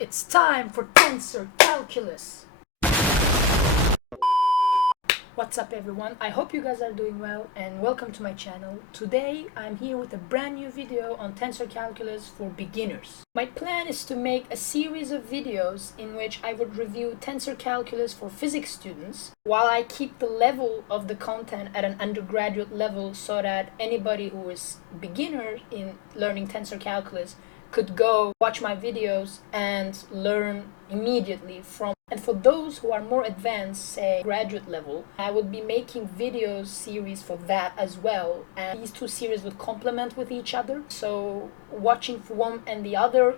It's time for Tensor Calculus. What's up everyone? I hope you guys are doing well and welcome to my channel. Today I'm here with a brand new video on Tensor Calculus for Beginners. My plan is to make a series of videos in which I would review Tensor Calculus for physics students while I keep the level of the content at an undergraduate level so that anybody who is beginner in learning Tensor Calculus could go watch my videos and learn immediately from. And for those who are more advanced, say graduate level, I would be making video series for that as well, and these two series would complement with each other, so watching for one and the other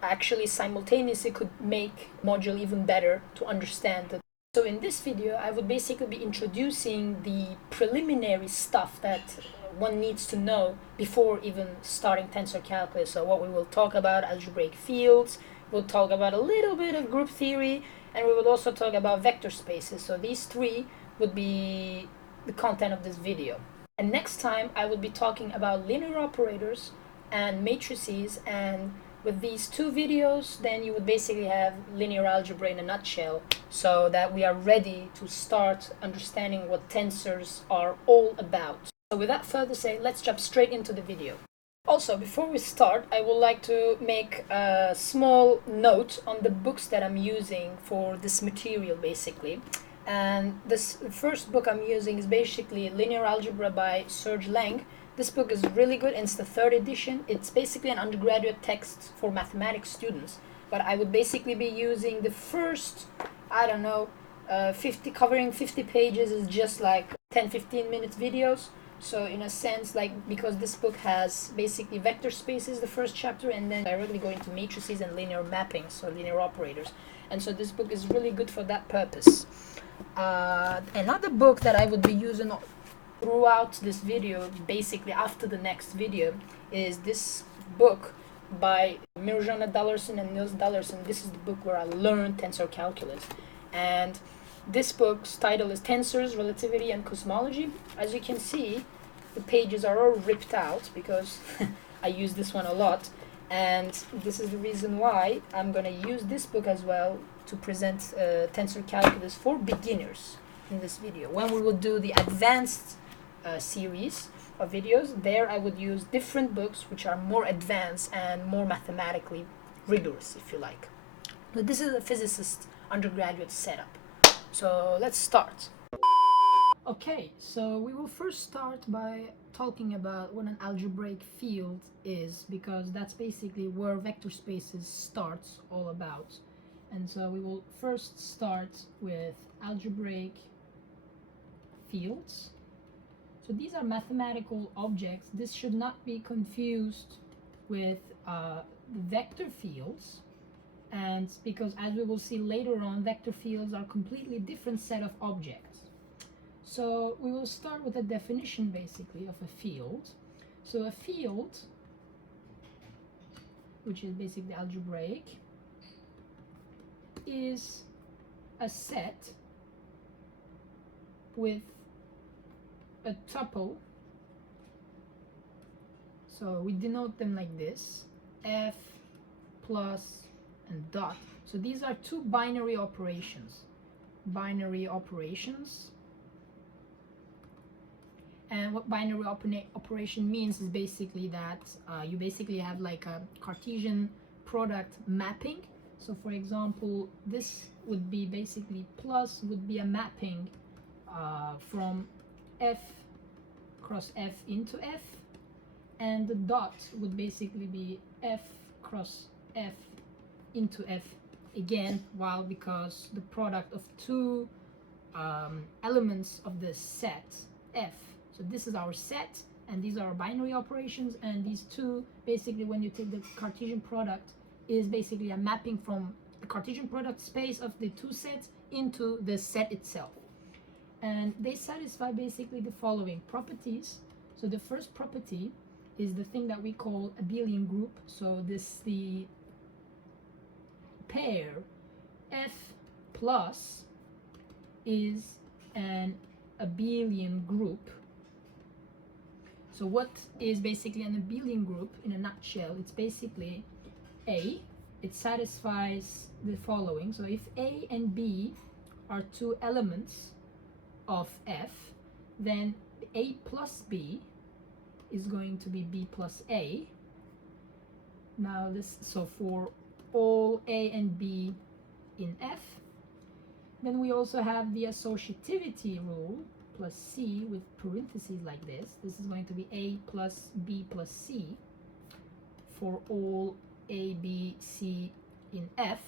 actually simultaneously could make module even better to understand it. So in this video I would basically be introducing the preliminary stuff that one needs to know before even starting Tensor Calculus. So what we will talk about: algebraic fields, we'll talk about a little bit of group theory, and we will also talk about vector spaces. So these three would be the content of this video. And next time I will be talking about linear operators and matrices, and with these two videos then you would basically have linear algebra in a nutshell, so that we are ready to start understanding what tensors are all about. So without further say, let's jump straight into the video. Also, before we start, I would like to make a small note on the books that I'm using for this material basically. And this first book I'm using is basically Linear Algebra by Serge. This book is really good, and it's the third edition. It's basically an undergraduate text for mathematics students, but I would basically be using the first, I don't know, covering 50 pages is just like 10-15 minutes videos. So in a sense, like, because this book has basically vector spaces, the first chapter, and then directly going to matrices and linear mappings, so linear operators. And so this book is really good for that purpose. Another book that I would be using throughout this video, basically after the next video, is this book by Mirjana Dallerson and Niels Dallerson. This is the book where I learned Tensor Calculus. And this book's title is Tensors, Relativity and Cosmology. As you can see, the pages are all ripped out because I use this one a lot, and this is the reason why I'm going to use this book as well to present Tensor Calculus for Beginners in this video. When we will do the advanced series of videos, there I would use different books which are more advanced and more mathematically rigorous, if you like. But this is a physicist undergraduate setup. So let's start. Okay, so we will first start by talking about what an algebraic field is, because that's basically where vector spaces starts all about. And so we will first start with algebraic fields. So these are mathematical objects. This should not be confused with vector fields. And because, as we will see later on, vector fields are a completely different set of objects. So we will start with a definition basically of a field. So a field, which is basically algebraic, is a set with a tuple. So we denote them like this: f plus and dot. So these are two binary operations. And what binary operation means is basically that you basically have like a Cartesian product mapping. So for example, this would be basically plus would be a mapping from f cross f into f, and the dot would basically be f cross f into f again, while because the product of two elements of the set f. So this is our set, and these are our binary operations, and these two basically, when you take the Cartesian product, is basically a mapping from the Cartesian product space of the two sets into the set itself. And they satisfy basically the following properties. So the first property is the thing that we call abelian group. So this the pair f plus is an abelian group. So what is basically an abelian group in a nutshell? It's basically A it satisfies the following. So if A and B are two elements of F, then A plus B is going to be B plus A. Now this, so for all A and B in F, then we also have the associativity rule plus C with parentheses like this. This is going to be A plus B plus C for all A, B, C in F.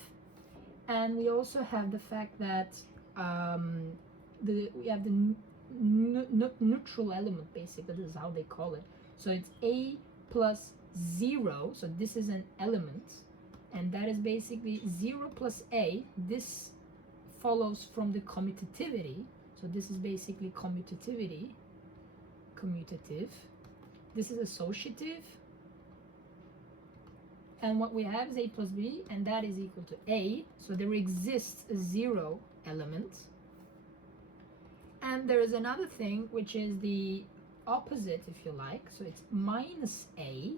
And we also have the fact that we have the neutral element, basically. This is how they call it. So it's A plus 0, so this is an element, and that is basically 0 plus A. This follows from the commutativity, so this is basically commutative. This is associative, and what we have is A plus B, and that is equal to A, so there exists a 0 element. And there is another thing, which is the opposite, if you like, so it's minus A,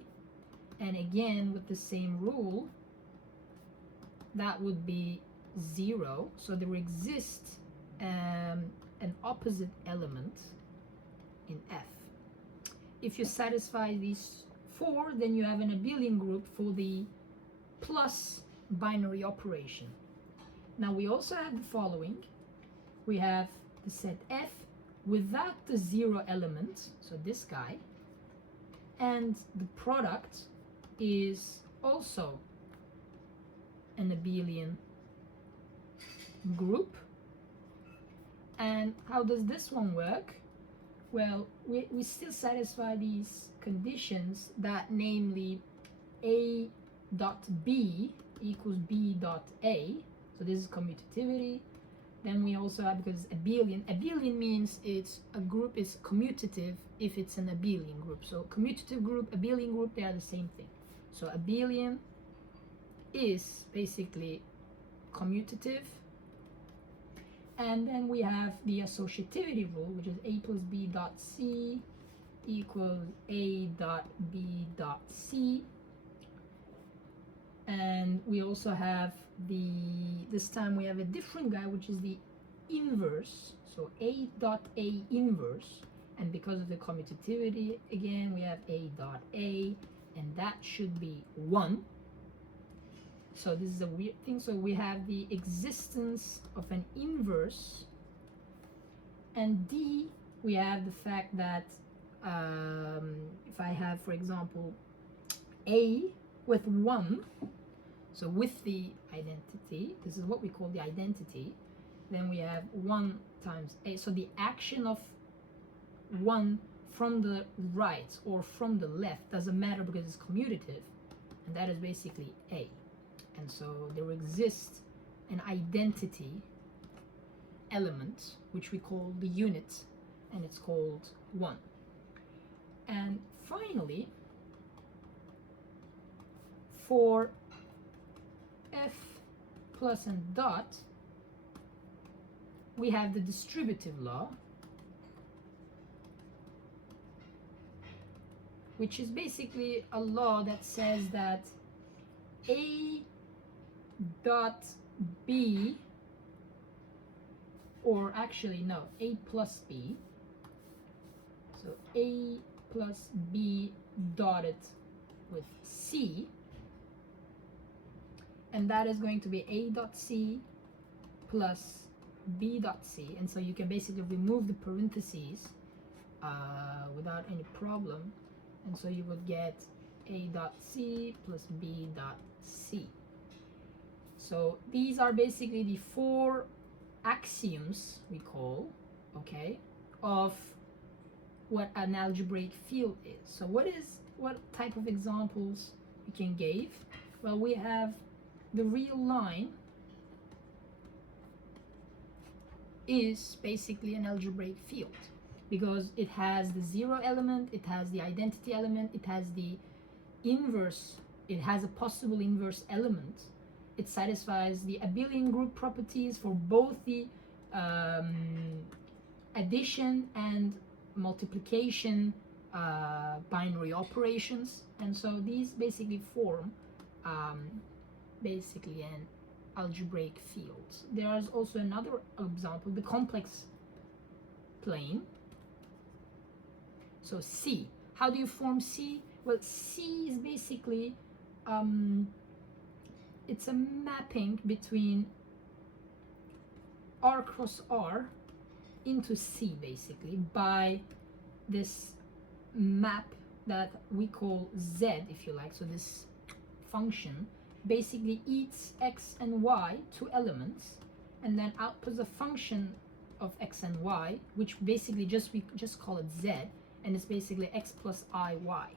and again with the same rule, that would be 0, so there exists an opposite element in F. If you satisfy these four, then you have an abelian group for the plus binary operation. Now we also have the following. We have the set F without the 0 element, so this guy, and the product is also an abelian group. And how does this one work? Well, we still satisfy these conditions, that namely A dot B equals B dot A, so this is commutativity. Then we also have, because it's abelian. Abelian means it's a group is commutative if it's an abelian group. So commutative group, abelian group, they are the same thing. So abelian is basically commutative. And then we have the associativity rule, which is A plus B dot C equals A dot B dot C. And we also have this time we have a different guy, which is the inverse. So A dot A inverse. And because of the commutativity, again, we have A dot A, and that should be 1. So this is a weird thing. So we have the existence of an inverse, and D, we have the fact that if I have, for example, A with 1, so with the identity, this is what we call the identity, then we have 1 times A. So the action of 1 from the right or from the left doesn't matter because it's commutative, and that is basically A. And so there exists an identity element, which we call the unit, and it's called 1. And finally, for F plus and dot, we have the distributive law, which is basically a law that says that A dot B, or actually no, A plus B, so A plus B dotted with C, and that is going to be A dot C plus B dot C, and so you can basically remove the parentheses without any problem, and so you would get A dot C plus B dot C. So these are basically the 4 axioms, we call, okay, of what an algebraic field is. So what type of examples we can give? Well, we have the real line is basically an algebraic field because it has the 0 element, it has the identity element, it has the inverse, it has a possible inverse element. It satisfies the abelian group properties for both the addition and multiplication binary operations, and so these basically form basically an algebraic field. There is also another example, the complex plane. So C. How do you form C? Well, C is basically it's a mapping between R cross R into C, basically, by this map that we call Z, if you like. So this function basically eats x and y, two elements, and then outputs a function of x and y, which basically we just call it Z, and it's basically x plus I y.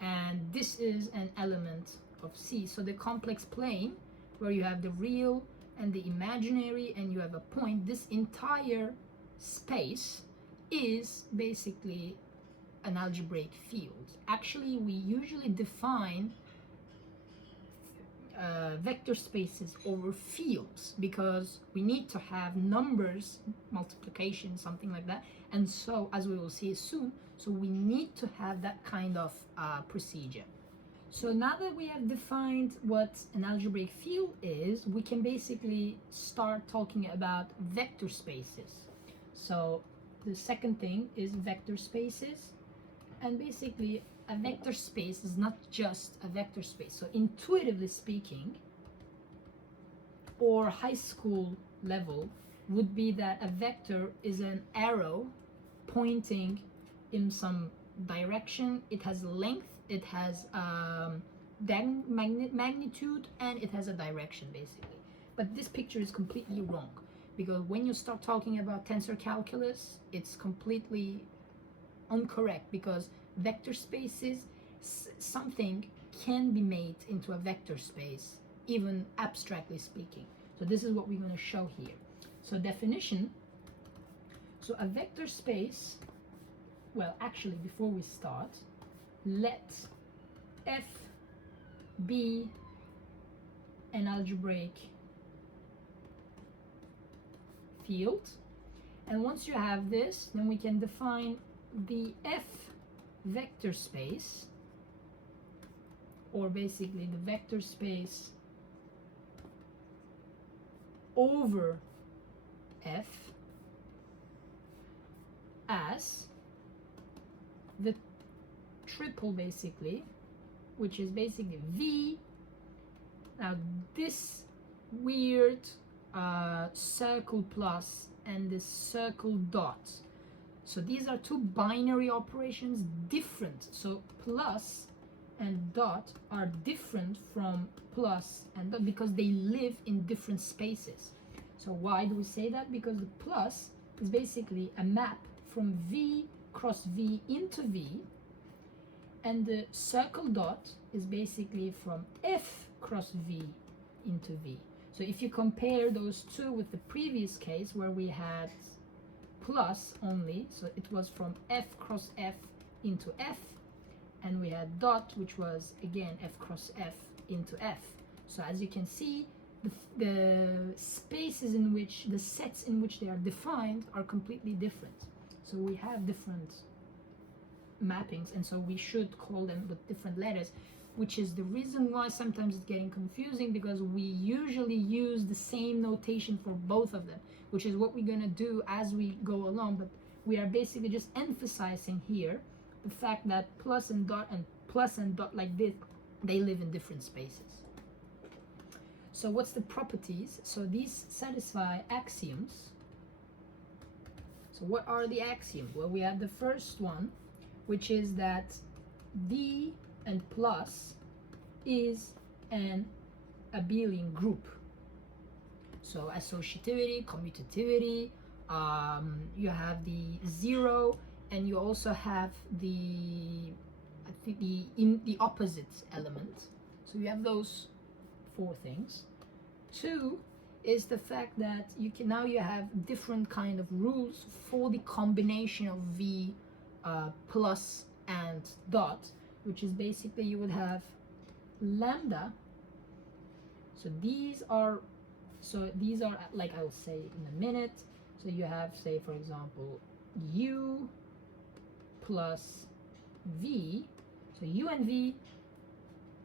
And this is an element of C. So the complex plane, where you have the real and the imaginary and you have a point, this entire space is basically an algebraic field. Actually, we usually define vector spaces over fields because we need to have numbers, multiplication, something like that. And so, as we will see soon, so we need to have that kind of procedure. So now that we have defined what an algebraic field is, we can basically start talking about vector spaces. So the second thing is vector spaces. And basically, a vector space is not just a vector space. So intuitively speaking, or high school level, would be that a vector is an arrow pointing in some direction. It has length, it has magnitude, and it has a direction, basically. But this picture is completely wrong, because when you start talking about tensor calculus, it's completely incorrect, because vector spaces, something can be made into a vector space, even abstractly speaking. So this is what we're going to show here. So definition. So a vector space, well, actually, before we start, let F be an algebraic field. And once you have this, then we can define the F vector space, or basically the vector space over F, as the triple, basically, which is basically V. Now this weird circle plus and this circle dot, so these are two binary operations, different. So plus and dot are different from plus and dot because they live in different spaces. So why do we say that? Because the plus is basically a map from V cross V into V, and the circle dot is basically from F cross V into V. So if you compare those two with the previous case where we had plus only, so it was from F cross F into F, and we had dot, which was again F cross F into F. So as you can see, the spaces in which, the sets in which they are defined are completely different. So we have different mappings, and so we should call them with different letters, which is the reason why sometimes it's getting confusing, because we usually use the same notation for both of them, which is what we're going to do as we go along. But we are basically just emphasizing here the fact that plus and dot like this, they live in different spaces. So what's the properties? So these satisfy axioms. So what are the axioms? Well, we have the first one, which is that D and plus is an abelian group. So associativity, commutativity, you have the zero, and you also have the, I think, the opposite element. So you have those four things. Two is the fact that you have different kind of rules for the combination of V plus and dot, which is basically you would have lambda. So these are like I'll say in a minute. So you have, say for example, U plus V. So U and V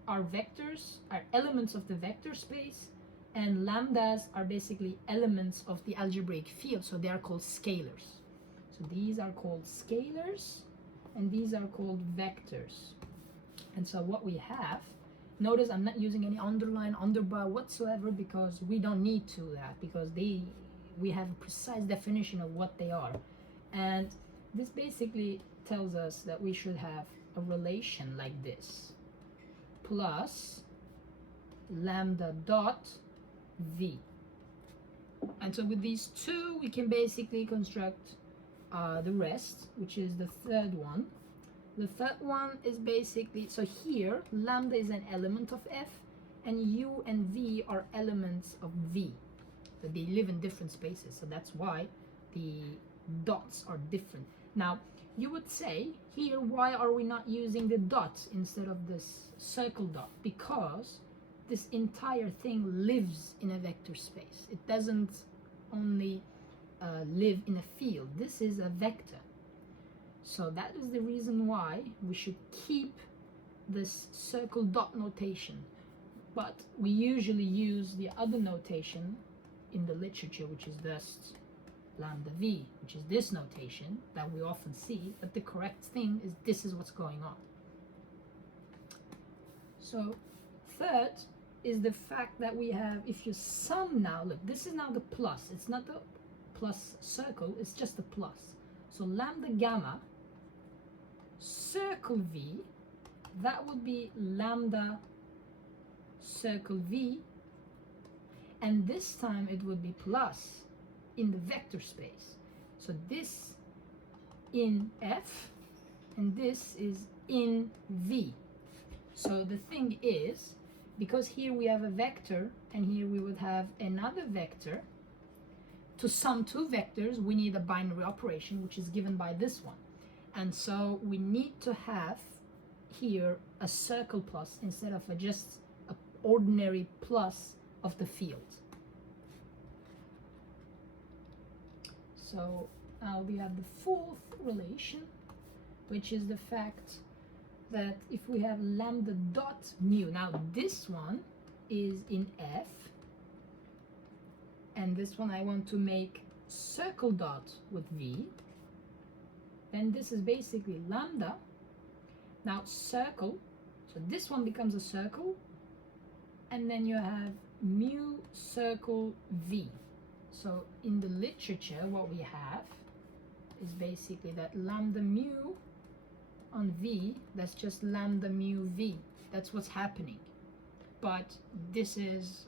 are vectors, are elements of the vector space, and lambdas are basically elements of the algebraic field, so they are called scalars. So these are called scalars, and these are called vectors. And so what we have, notice I'm not using any underline, underbar whatsoever, because we don't need to that, because we have a precise definition of what they are. And this basically tells us that we should have a relation like this, plus lambda dot v. And so with these two, we can basically construct the rest, which is the third one. The third one is basically, so here lambda is an element of f, and u and v are elements of v. So they live in different spaces, so that's why the dots are different. Now you would say here, why are we not using the dots instead of this circle dot? Because this entire thing lives in a vector space. It doesn't only live in a field. This is a vector. So that is the reason why we should keep this circle dot notation. But we usually use the other notation in the literature, which is thus lambda v, which is this notation that we often see, but the correct thing is this is what's going on. So third is the fact that we have, if you sum now, look, this is now the plus, it's not the plus circle, it's just the plus. So lambda gamma circle v, that would be lambda circle v, and this time it would be plus in the vector space. So this in f and this is in v. So the thing is, because here we have a vector and here we would have another vector, to sum two vectors we need a binary operation, which is given by this one. And so we need to have here a circle plus instead of just an ordinary plus of the field. So now we have the fourth relation, which is the fact that if we have lambda dot mu, now this one is in f, and this one I want to make circle dot with v, then this is basically lambda, now circle, so this one becomes a circle, and then you have mu circle v. So in the literature what we have is basically that lambda mu on v, that's just lambda mu v, that's what's happening. But this is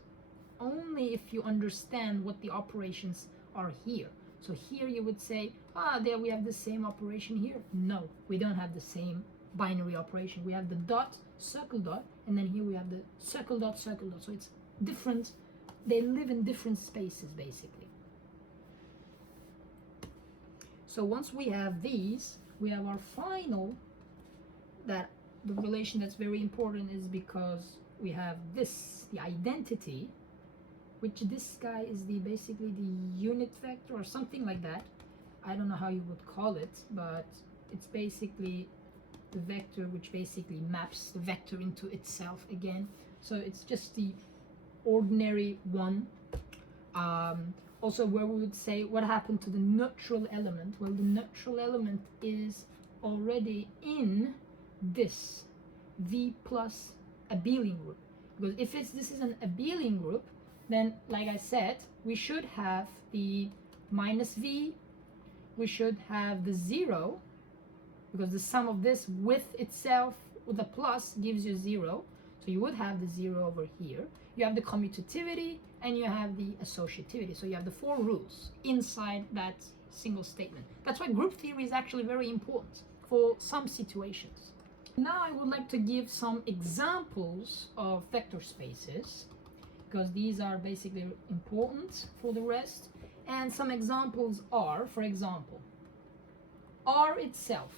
only if you understand what the operations are here. So here you would say, there we have the same operation here. No, we don't have the same binary operation. We have the dot, circle dot, and then here we have the circle dot, circle dot. So it's different. They live in different spaces basically. So once we have these, we have our final, that the relation that's very important is because we have this, the identity, which this guy is the basically the unit vector or something like that. I don't know how you would call it, but it's basically the vector which basically maps the vector into itself again. So it's just the ordinary one. Also where we would say what happened to the neutral element. Well, the neutral element is already in this v plus abelian group, because if this is an abelian group, then like I said, we should have the minus v, we should have the 0, because the sum of this with itself with a plus gives you 0. So you would have the 0 over here. You have the commutativity and you have the associativity. So you have the 4 rules inside that single statement. That's why group theory is actually very important for some situations. Now I would like to give some examples of vector spaces, because these are basically important for the rest. And some examples are, for example, R itself,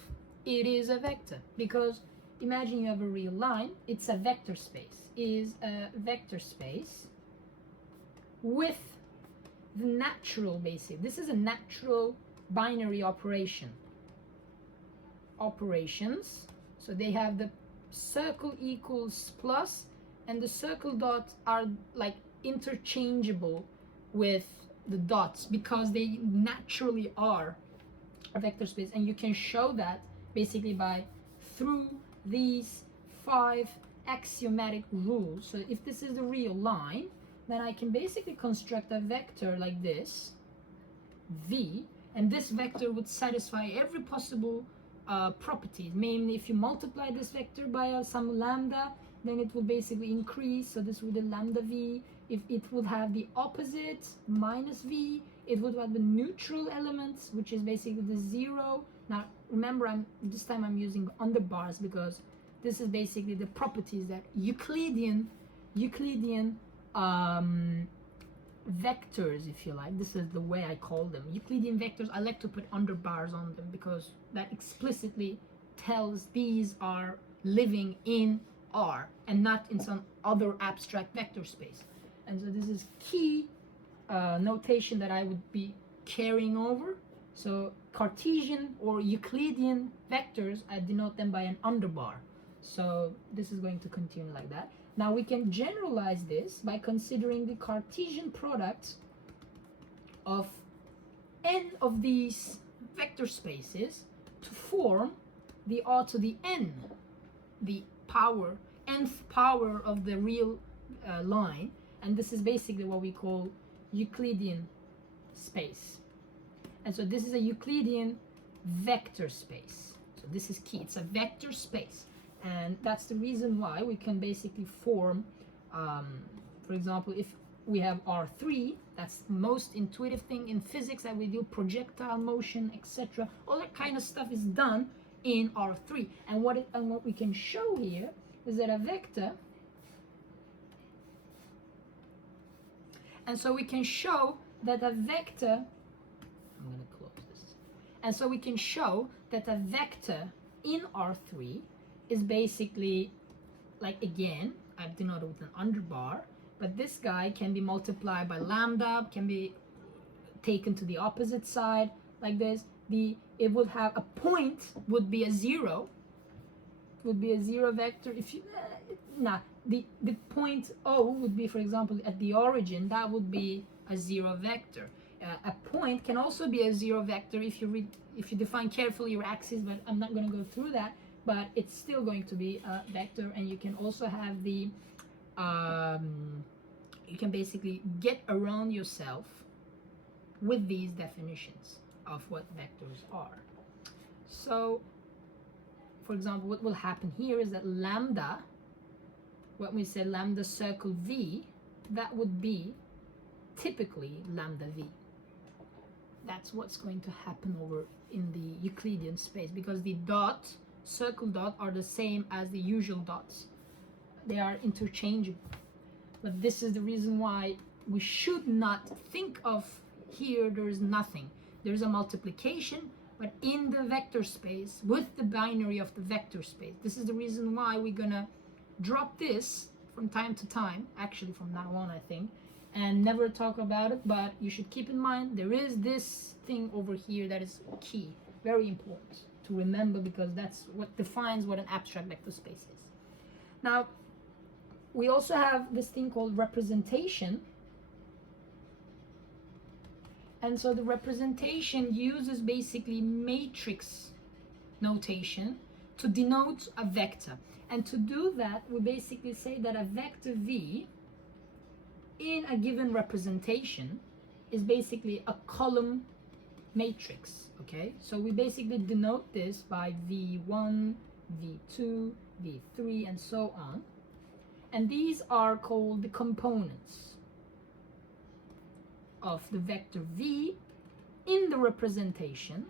it is a vector, because imagine you have a real line, it's a vector space, is a vector space with the natural basic. This is a natural binary operation. Operations, so they have the circle equals plus, and the circle dots are like interchangeable with the dots because they naturally are a vector space, and you can show that basically by through these 5 axiomatic rules. So if this is the real line, then I can basically construct a vector like this, v, and this vector would satisfy every possible property. Mainly, if you multiply this vector by some lambda, then it will basically increase. So this would be lambda v. If it would have the opposite, minus v, it would have the neutral elements, which is basically the 0. Now remember, this time I'm using underbars because this is basically the properties that Euclidean vectors, if you like. This is the way I call them. Euclidean vectors, I like to put underbars on them because that explicitly tells these are living in R and not in some other abstract vector space. And so this is key notation that I would be carrying over. So Cartesian or Euclidean vectors, I denote them by an underbar. So this is going to continue like that. Now we can generalize this by considering the Cartesian product of n of these vector spaces to form the R to the n, the power, nth power of the real line. And this is basically what we call Euclidean space. And so this is a Euclidean vector space. So this is key. It's a vector space. And that's the reason why we can basically form, for example, if we have R3, that's the most intuitive thing in physics that we do, projectile motion, etc. All that kind of stuff is done in R3. And what we can show here is that a vector, and so we can show that a vector, I'm going to close this, and so we can show that a vector in R3 is basically, like, again, I've denoted with an underbar, but this guy can be multiplied by lambda, can be taken to the opposite side like this. It would have a point, would be a 0, would be a 0 vector. If you the point O would be, for example, at the origin, that would be a 0 vector. A point can also be a 0 vector if you define carefully your axis, but I'm not going to go through that. But it's still going to be a vector, and you can also have the you can basically get around yourself with these definitions of what vectors are. So for example, what will happen here is that lambda, when we say lambda circle v, that would be typically lambda v. That's what's going to happen over in the Euclidean space, because the dot, circle dot, are the same as the usual dots. They are interchangeable. But this is the reason why we should not think of here there's nothing. There's a multiplication, but in the vector space with the binary of the vector space. This is the reason why we're gonna drop this from time to time, actually from now on, I think, and never talk about it. But you should keep in mind there is this thing over here that is key, very important to remember, because that's what defines what an abstract vector space is. Now we also have this thing called representation, and so the representation uses basically matrix notation to denote a vector. And to do that, we basically say that a vector v in a given representation is basically a column matrix. Okay, so we basically denote this by v1, v2, v3, and so on. And these are called the components of the vector v in the representation.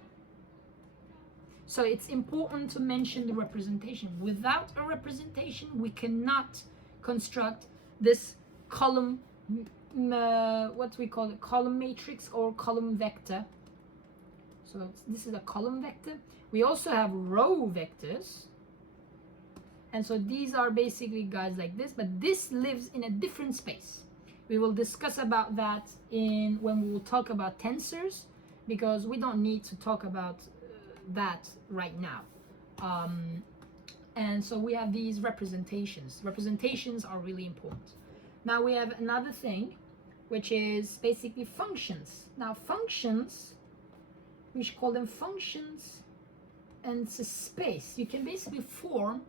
So it's important to mention the representation. Without a representation, we cannot construct this column, what we call it, column matrix or column vector. So this is a column vector. We also have row vectors. And so these are basically guys like this, but this lives in a different space. We will discuss about that when we will talk about tensors, because we don't need to talk about that right now. And so we have these representations. Representations are really important. Now we have another thing, which is basically functions. Now functions, we should call them functions, and it's a space. You can basically form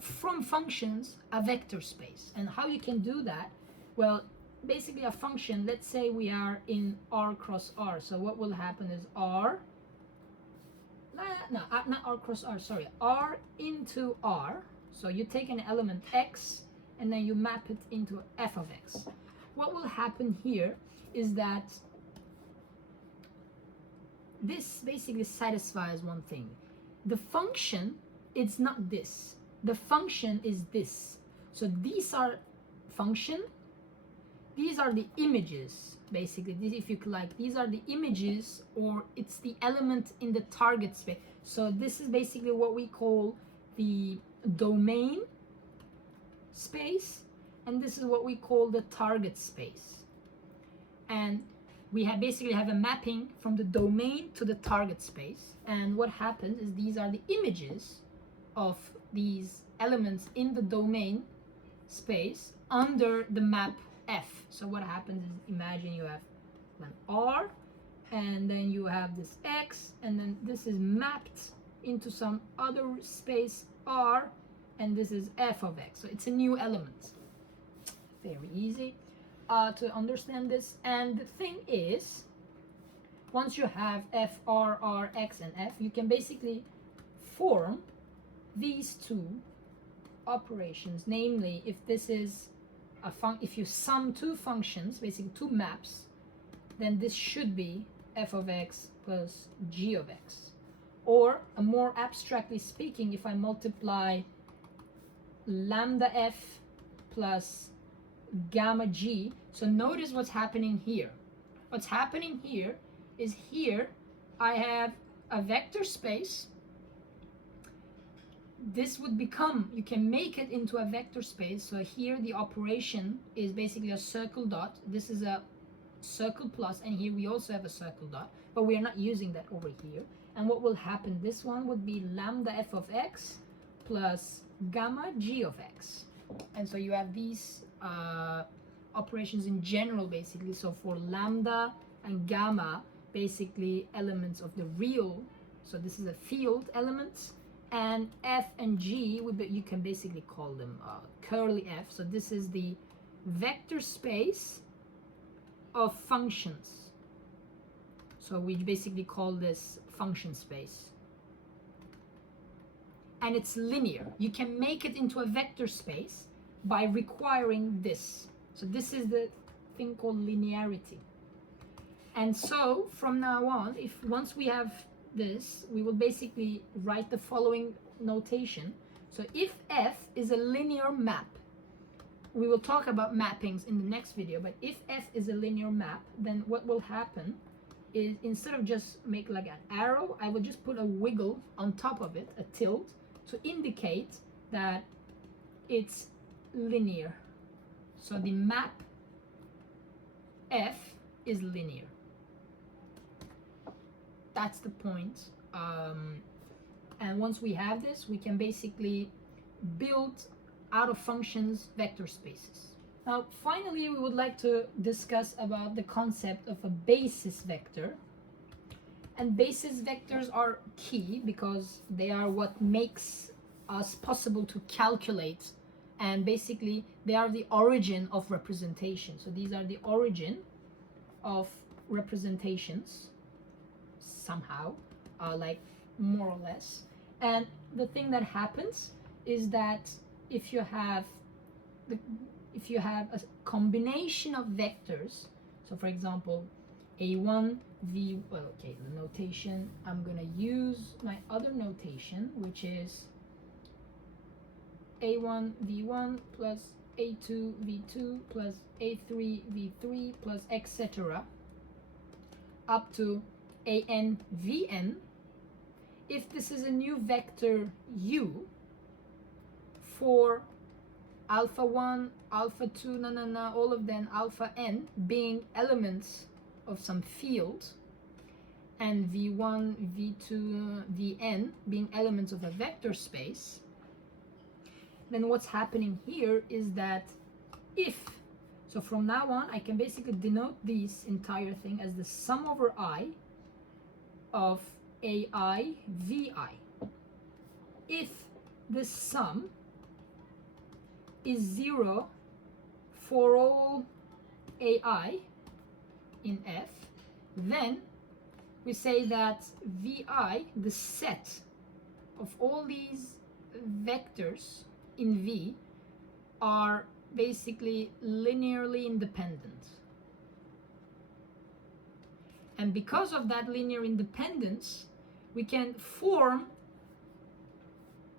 from functions a vector space. And how you can do that? Well, basically a function, let's say we are in R cross R. So what will happen is R, not R cross R, sorry, R into R. So you take an element X and then you map it into f of X. What will happen here is that this basically satisfies one thing. The function, it's not this. The function is this. So these are function. These are the images, basically. If you like, these are the images, or it's the element in the target space. So this is basically what we call the domain space, and this is what we call the target space. And we basically have a mapping from the domain to the target space. And what happens is these are the images of these elements in the domain space under the map F. So what happens is, imagine you have an R, and then you have this X, and then this is mapped into some other space R, and this is f of X. So it's a new element. Very easy to understand this. And the thing is, once you have F, R, R, X, and F, you can basically form these two operations. Namely, if this is if you sum two functions, basically two maps, then this should be f of X plus g of X. Or, more abstractly speaking, if I multiply lambda f plus gamma g, so notice what's happening here. What's happening here is, here I have a vector space. This would become, you can make it into a vector space. So here the operation is basically a circle dot. This is a circle plus, and here we also have a circle dot, but we are not using that over here. And what will happen, this one would be lambda f of X plus gamma g of X. And so you have these operations in general, basically. So for lambda and gamma, basically elements of the real, so this is a field element, and f and g would be, you can basically call them curly f. So this is the vector space of functions. So we basically call this function space. And it's linear. You can make it into a vector space by requiring this. So this is the thing called linearity. And so from now on, once we have this, we will basically write the following notation. So if f is a linear map, we will talk about mappings in the next video, but if f is a linear map, then what will happen is, instead of just make like an arrow, I will just put a wiggle on top of it, a tilt, to indicate that it's linear. So the map f is linear. That's the point. And once we have this, we can basically build out of functions vector spaces. Now, finally, we would like to discuss about the concept of a basis vector. And basis vectors are key because they are what makes us possible to calculate, and basically they are the origin of representation. So these are the origin of representations somehow, like more or less. And the thing that happens is that if you have a combination of vectors, so for example a1 v, well, okay, the notation, I'm gonna use my other notation, which is a1 v1 plus a2 v2 plus a3 v3 plus etc. up to an vn. If this is a new vector u for alpha 1, alpha 2, all of them, alpha n being elements of some field, and v1, v2, vn being elements of a vector space, then what's happening here is that so from now on I can basically denote this entire thing as the sum over I of ai vi. If this sum is 0 for all ai in F, then we say that vi, the set of all these vectors in V, are basically linearly independent. And because of that linear independence, we can form,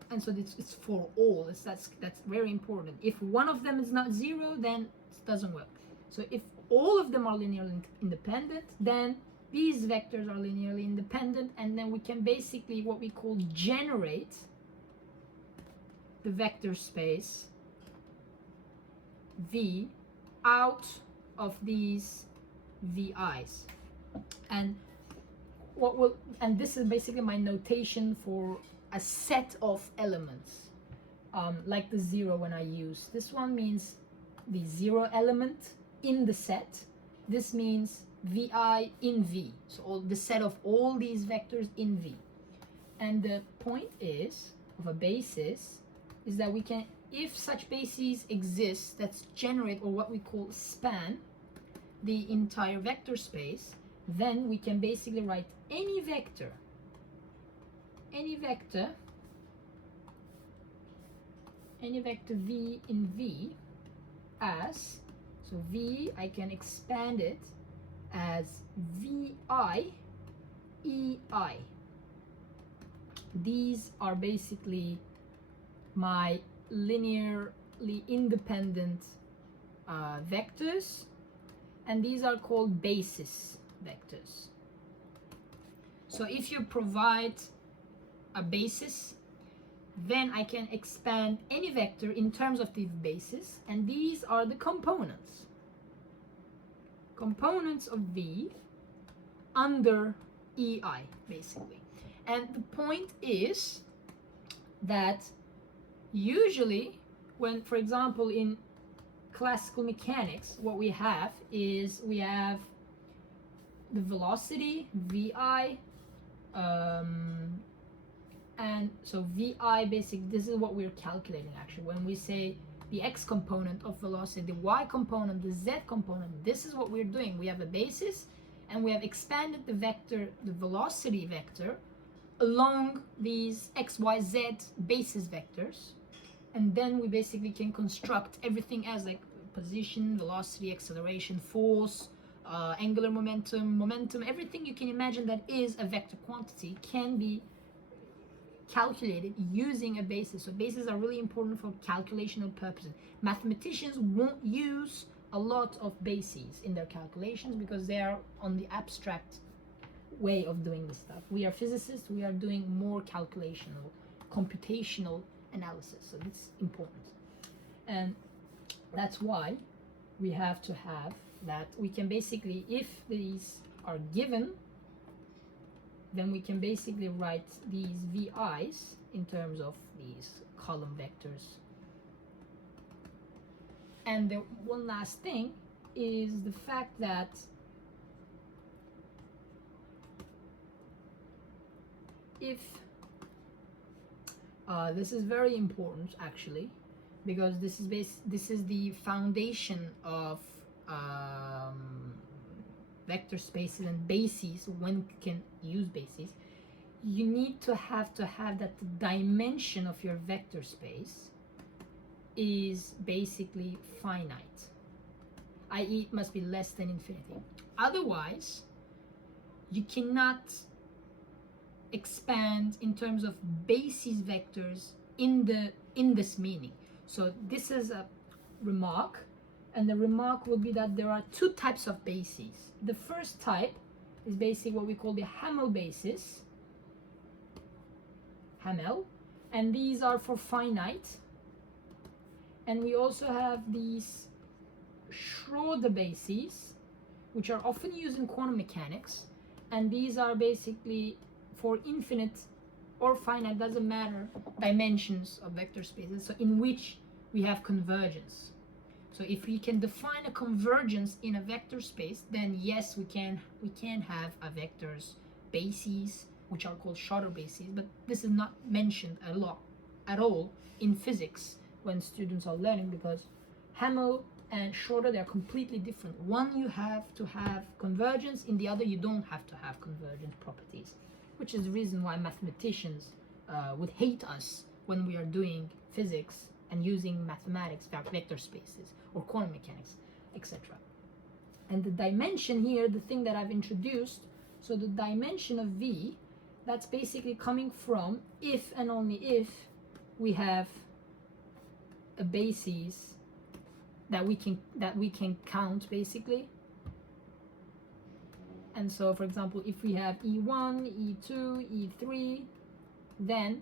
and so it's for all, that's very important. If one of them is not 0, then it doesn't work. So if all of them are linearly independent, then these vectors are linearly independent, and then we can basically what we call generate the vector space V out of these VIs. And this is basically my notation for a set of elements, like the 0 when I use this one means the 0 element in the set. This means vi in V, so the set of all these vectors in V. And the point is of a basis is that we can, if such bases exist that generate or what we call span the entire vector space, then we can basically write any vector V in V as, so V, I can expand it as VI EI. These are basically my linearly independent vectors, and these are called basis vectors. So if you provide a basis, then I can expand any vector in terms of these bases, and these are the components of V under EI, basically. And the point is that usually when, for example, in classical mechanics, what we have is we have the velocity VI, and so VI basically, this is what we're calculating actually. When we say the x component of velocity, the y component, the z component, this is what we're doing. We have a basis and we have expanded the vector, the velocity vector, along these x, y, z basis vectors, and then we basically can construct everything as like position, velocity, acceleration, force, angular momentum, everything you can imagine that is a vector quantity can be calculated using a basis. So bases are really important for calculational purposes. Mathematicians won't use a lot of bases in their calculations because they are on the abstract way of doing this stuff. We are physicists, we are doing more calculational, computational analysis, so it's important. And that's why we have to have that. We can basically, if these are given, then we can basically write these VIs in terms of these column vectors. And the one last thing is the fact that if this is very important actually, because this is the foundation of vector spaces and bases. When you can use bases, you need to have that the dimension of your vector space is basically finite, i.e. it must be less than infinity. Otherwise you cannot expand in terms of basis vectors in this meaning. So this is a remark, and the remark would be that there are two types of bases. The first type is basically what we call the Hamel basis, Hamel, and these are for finite. And we also have these Schroeder bases, which are often used in quantum mechanics, and these are basically for infinite or finite, doesn't matter, dimensions of vector spaces, so in which we have convergence. So if we can define a convergence in a vector space, then yes, we can have a vector's bases, which are called Schroeder bases, but this is not mentioned a lot at all in physics when students are learning, because Hamel and Schroeder, they are completely different. One you have to have convergence, in the other you don't have to have convergence properties, which is the reason why mathematicians would hate us when we are doing physics and using mathematics, vector spaces or quantum mechanics, etc. And the dimension here, the thing that I've introduced, so the dimension of V, that's basically coming from if and only if we have a basis that we can count basically. And so, for example, if we have E1, E2, E3, then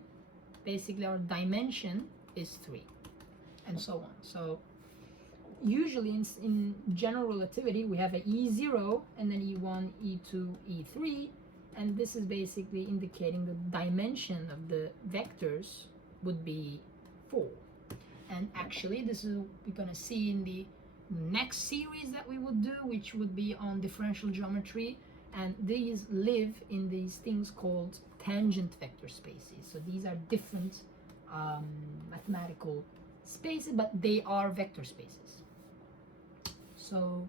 basically our dimension is 3, and so on. So usually in general relativity, we have a E0 and then E1, E2, E3, and this is basically indicating the dimension of the vectors would be 4. And actually, this is we're gonna see in the next series that we would do, which would be on differential geometry, and these live in these things called tangent vector spaces. So these are different mathematical spaces, but they are vector spaces. So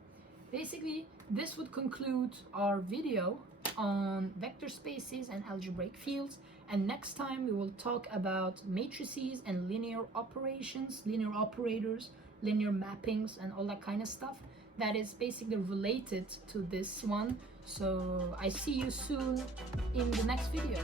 basically, this would conclude our video on vector spaces and algebraic fields, and next time we will talk about matrices and linear operations, linear operators, linear mappings, and all that kind of stuff that is basically related to this one. So I see you soon in the next video.